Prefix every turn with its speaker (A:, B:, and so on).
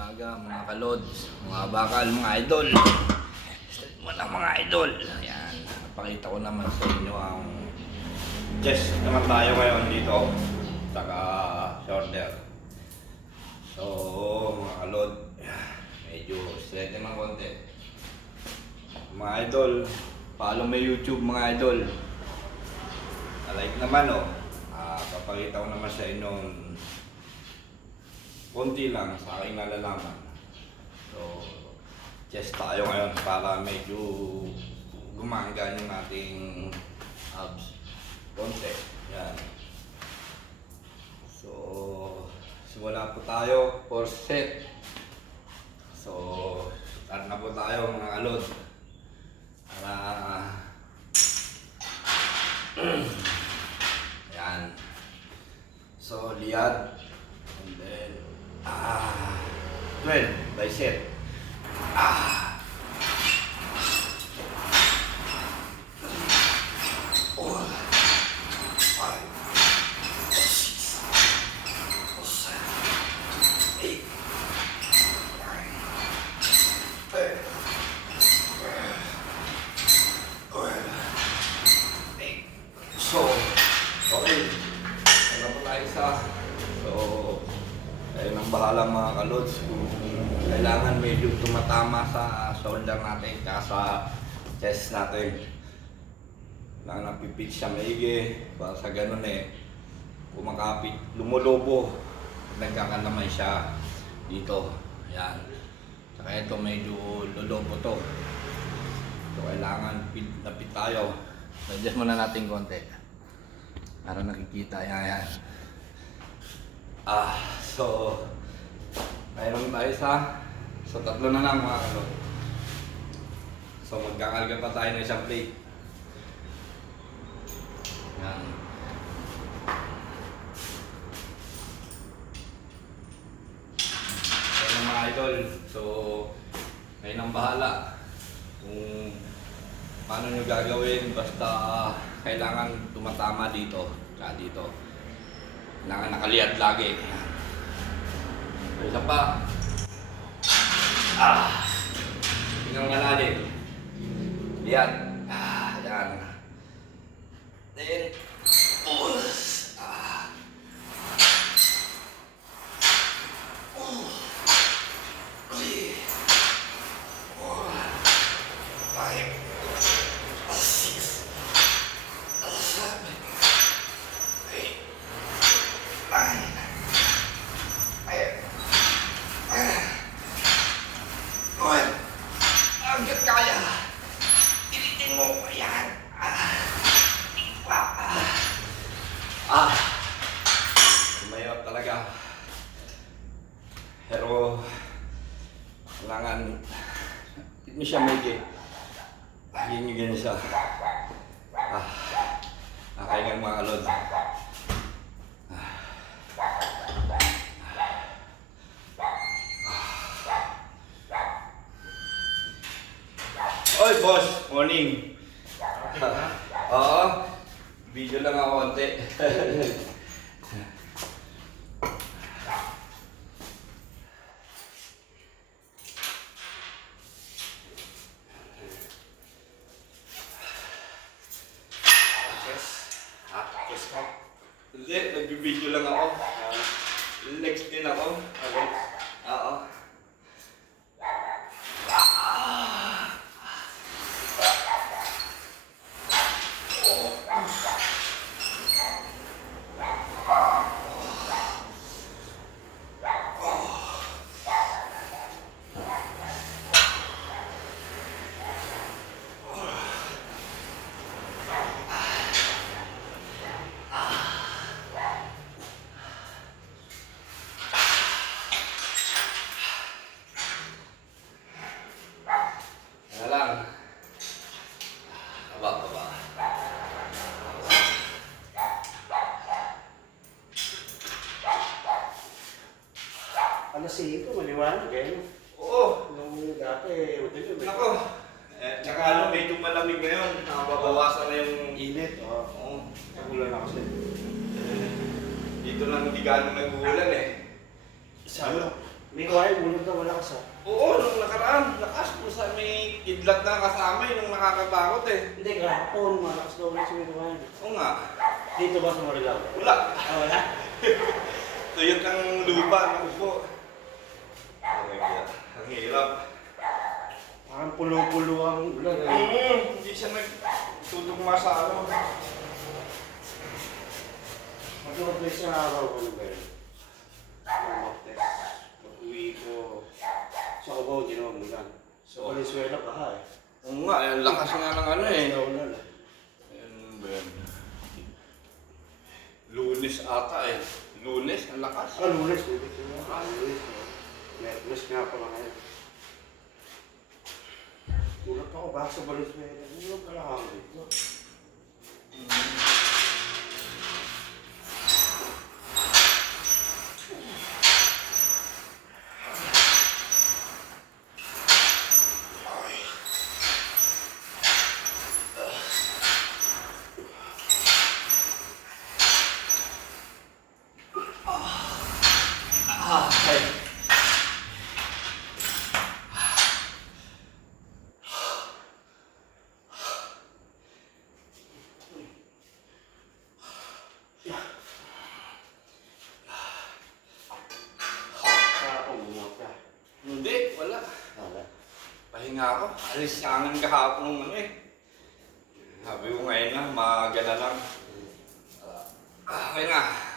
A: umaga mga kalods, mga bakal, mga idol. Start mo na mga idol. Ayan, napakita ko naman sa inyo ang chest naman tayo ngayon dito. Saka shoulder. So, mga kalod, medyo straight naman konti. Mga idol, follow my YouTube mga idol. Like naman oh, ah, papakita ko naman sa inyo konti lang sa aking nalalaman. So, chest tayo ngayon para medyo gumagaan yung ating abs. Konti. Yan. So, simula po tayo for set. So, start na po tayo mga alod. Para Yan. So, liad. tip. Mga kalods kung kailangan medyo tumatama sa shoulder natin kaya sa chest natin. Kailangan napipit siya maigi para sa ganun eh kumakapit, lumulobo nagkakalamay siya dito. Yan. Saka ito medyo lolobo to. So kailangan pit na pit tayo. Adjust muna natin konti. Para nakikita yan yan. Ah, so mayroon tayo sa so tatlo na lang mga kalo. So magkakalga pa tayo ng isang plate. Yan. Yan ang mga idol. So, kayo nang bahala. Kung paano nyo gagawin, basta kailangan tumatama dito. Tsaka dito. Kailangan nakaliad lagi. Isa pa. Ah! Tingnan nga natin. Liad. Ah, yan. Then, pulse. Ah. Oh. Three. Four. Five. Six. Seven. Eight. Nine. Ten. Well, hanggat kaya. Pilitin mo. Ayan. Ah. Ah. Ah. Mahirap talaga. Pero, kailangan, hindi siya may Hindi nyo ganyan siya. Ah. Nakaingan mga kalod. Oy, boss. Morning. Oo. Video lang ako konti. Yes. Ha? Yes mo? Hindi, nag-video lang ako. Legs din ako. Legs? Oo. Yan lang. Baba, baba.
B: Alas 5, maliwanag eh.
A: Oo.
B: Nung dati, madilim eh.
A: Nako. Eh, tsaka ano, medyo malamig ngayon. Nakababawasan na yung
B: Init, oh.
A: Oo.
B: Nagulan ako sa'yo.
A: Dito lang hindi ganong nag-uulan eh.
B: Sa ano? May kuhay, bulog daw, wala ka sa.
A: Oo, nung nakaraan, lakas po sa may kidlat na kasama yun, nung nakakatakot eh.
B: Hindi, kahapon, malakas daw ulit si may kuhay.
A: Oo nga,
B: Dito ba sa Marilao?
A: wala.
B: Ah, wala?
A: Tuyot ang lupa, naku po. Ay, kaya, Ang hirap.
B: Parang pulo-pulo ang ulan. eh.
A: Mm, hindi siya nagtutugma sa ano.
B: Mag-update sa araw ko na ba yun? Pag-uwi ko sa Cubao, hindi naman mulan. Sa Valenzuela ka ha eh.
A: Oo nga, ang lakas nga ng ano eh.
B: Sa ulan eh.
A: Ayun ba yan? Lunes ata eh. Lunes, ang lakas.
B: Ah, lunes. Lunes lunes. Nga pala ngayon. Ulat ako, bakit sa Valenzuela? Ano pala ako dito?
A: Ah, ay.
B: Sa umumot ka.
A: Hindi, wala.
B: Wala.
A: Pahinga ako. Alis kangen kahapon ng ano eh. Sabi ko ngayon na, maga na lang. Ah, okay na.